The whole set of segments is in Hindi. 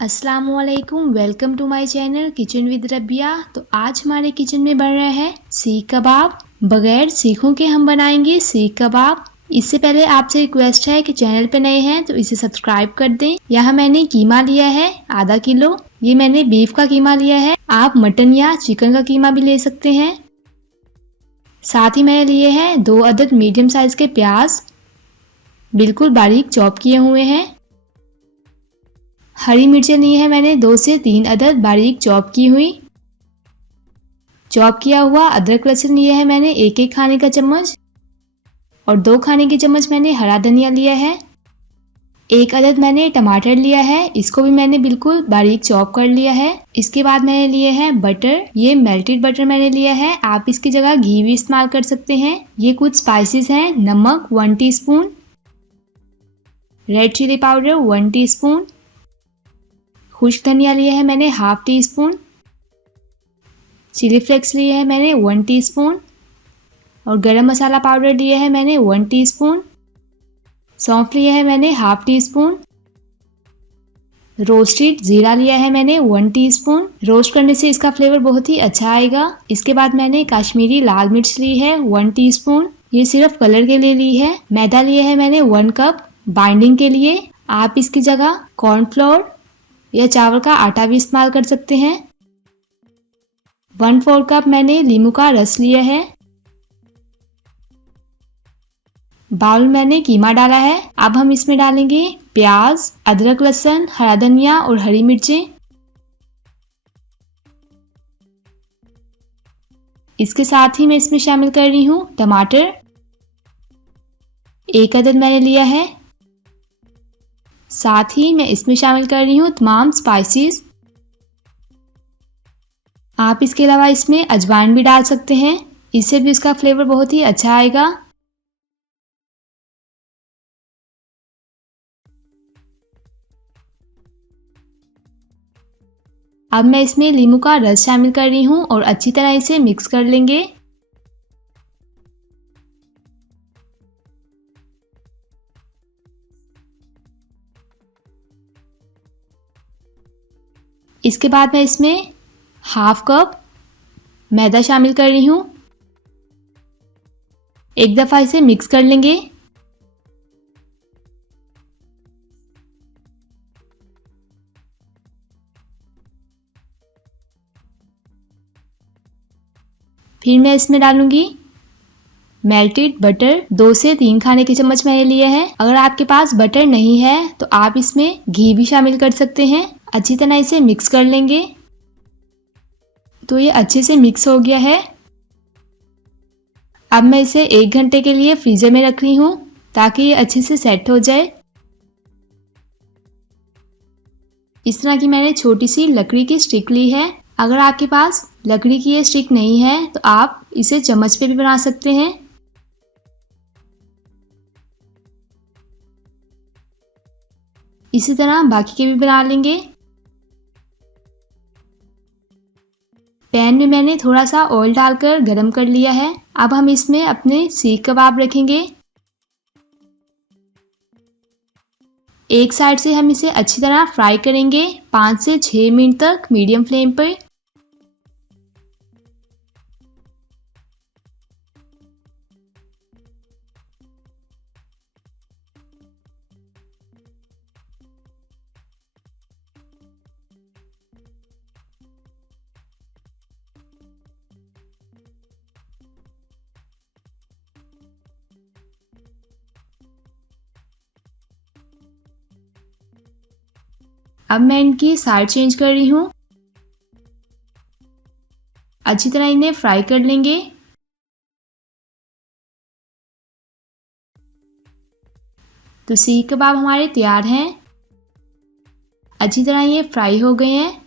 अस्सलाम वालेकुम, welcome to my channel kitchen with Rabia. तो आज हमारे किचन में बन रहा है सीख कबाब। बगैर सीखों के हम बनाएंगे सीख कबाब। इससे पहले आपसे रिक्वेस्ट है कि चैनल पे नए हैं तो इसे सब्सक्राइब कर दें। यहाँ मैंने कीमा लिया है आधा किलो। ये मैंने बीफ का कीमा लिया है, आप मटन या चिकन का कीमा भी ले सकते हैं। साथ ही मैंने लिए हैं 2 अदद मीडियम साइज के प्याज, बिल्कुल बारीक चॉप किए हुए हैं। हरी मिर्चें ली है मैंने 2 से 3 अदद बारीक चॉप की हुई। चॉप किया हुआ अदरक लहसुन लिया है मैंने 1-1 खाने का चम्मच, और 2 खाने के चम्मच मैंने हरा धनिया लिया है। 1 अदद मैंने टमाटर लिया है, इसको भी मैंने बिल्कुल बारीक चॉप कर लिया है। इसके बाद मैंने लिए है बटर, ये मेल्टेड बटर मैंने लिया है, आप इसकी जगह घी भी इस्तेमाल कर सकते हैं। ये कुछ स्पाइसेस हैं, नमक 1 teaspoon, red chilli powder 1 teaspoon, खुश्क धनिया लिया है मैंने 1/2 टीस्पून, चिली फ्लेक्स लिए है मैंने 1 टीस्पून, और गरम मसाला पाउडर लिया है मैंने 1 टीस्पून, सौंफ लिया है मैंने 1/2 टीस्पून, रोस्टेड जीरा लिया है मैंने 1 टीस्पून। रोस्ट करने से इसका फ्लेवर बहुत ही अच्छा आएगा। इसके बाद मैंने कश्मीरी लाल मिर्च ली है 1 टीस्पून, ये सिर्फ कलर के लिए ली है। मैदा लिया है मैंने 1 कप बाइंडिंग के लिए, आप इसकी जगह कॉर्नफ्लोर या चावल का आटा भी इस्तेमाल कर सकते हैं। 1/4 कप मैंने नींबू का रस लिया है। बाउल मैंने कीमा डाला है। अब हम इसमें डालेंगे प्याज, अदरक लहसुन, हरा धनिया और हरी मिर्चें। इसके साथ ही मैं इसमें शामिल कर रही हूँ टमाटर, 1 अदद मैंने लिया है। साथ ही मैं इसमें शामिल कर रही हूँ तमाम स्पाइसेस। आप इसके अलावा इसमें अजवाइन भी डाल सकते हैं, इससे भी इसका फ्लेवर बहुत ही अच्छा आएगा। अब मैं इसमें नींबू का रस शामिल कर रही हूँ और अच्छी तरह इसे मिक्स कर लेंगे। इसके बाद मैं इसमें 1/2 कप मैदा शामिल कर रही हूँ। एक दफ़ा इसे मिक्स कर लेंगे। फिर मैं इसमें डालूंगी मेल्टेड बटर, 2 से 3 खाने के चम्मच मैंने लिए हैं। अगर आपके पास बटर नहीं है तो आप इसमें घी भी शामिल कर सकते हैं। अच्छी तरह इसे मिक्स कर लेंगे। तो ये अच्छे से मिक्स हो गया है। अब मैं इसे 1 घंटे के लिए फ्रीजर में रख रही हूँ ताकि ये अच्छे से सेट हो जाए। इस तरह की मैंने छोटी सी लकड़ी की स्टिक ली है। अगर आपके पास लकड़ी की ये स्टिक नहीं है तो आप इसे चम्मच पे भी बना सकते हैं। इसी तरह बाकी के भी बना लेंगे। पैन में मैंने थोड़ा सा ऑयल डालकर गरम कर लिया है। अब हम इसमें अपने सीख कबाब रखेंगे। एक साइड से हम इसे अच्छी तरह फ्राई करेंगे 5 से 6 मिनट तक मीडियम फ्लेम पर। अब मैं इनकी साइड चेंज कर रही हूँ। अच्छी तरह इन्हें फ्राई कर लेंगे। तो सीख कबाब हमारे तैयार हैं। अच्छी तरह ये फ्राई हो गए हैं।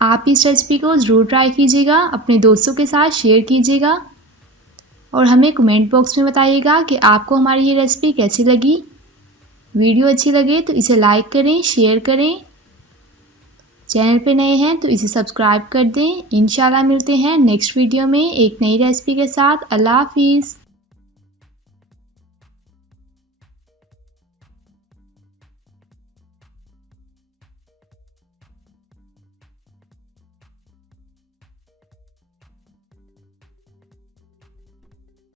आप इस रेसिपी को ज़रूर ट्राई कीजिएगा, अपने दोस्तों के साथ शेयर कीजिएगा और हमें कमेंट बॉक्स में बताइएगा कि आपको हमारी ये रेसिपी कैसी लगी। वीडियो अच्छी लगे तो इसे लाइक करें, शेयर करें। चैनल पे नए हैं तो इसे सब्सक्राइब कर दें। इंशाल्लाह मिलते हैं नेक्स्ट वीडियो में एक नई रेसिपी के साथ। अल्लाह हाफिज़।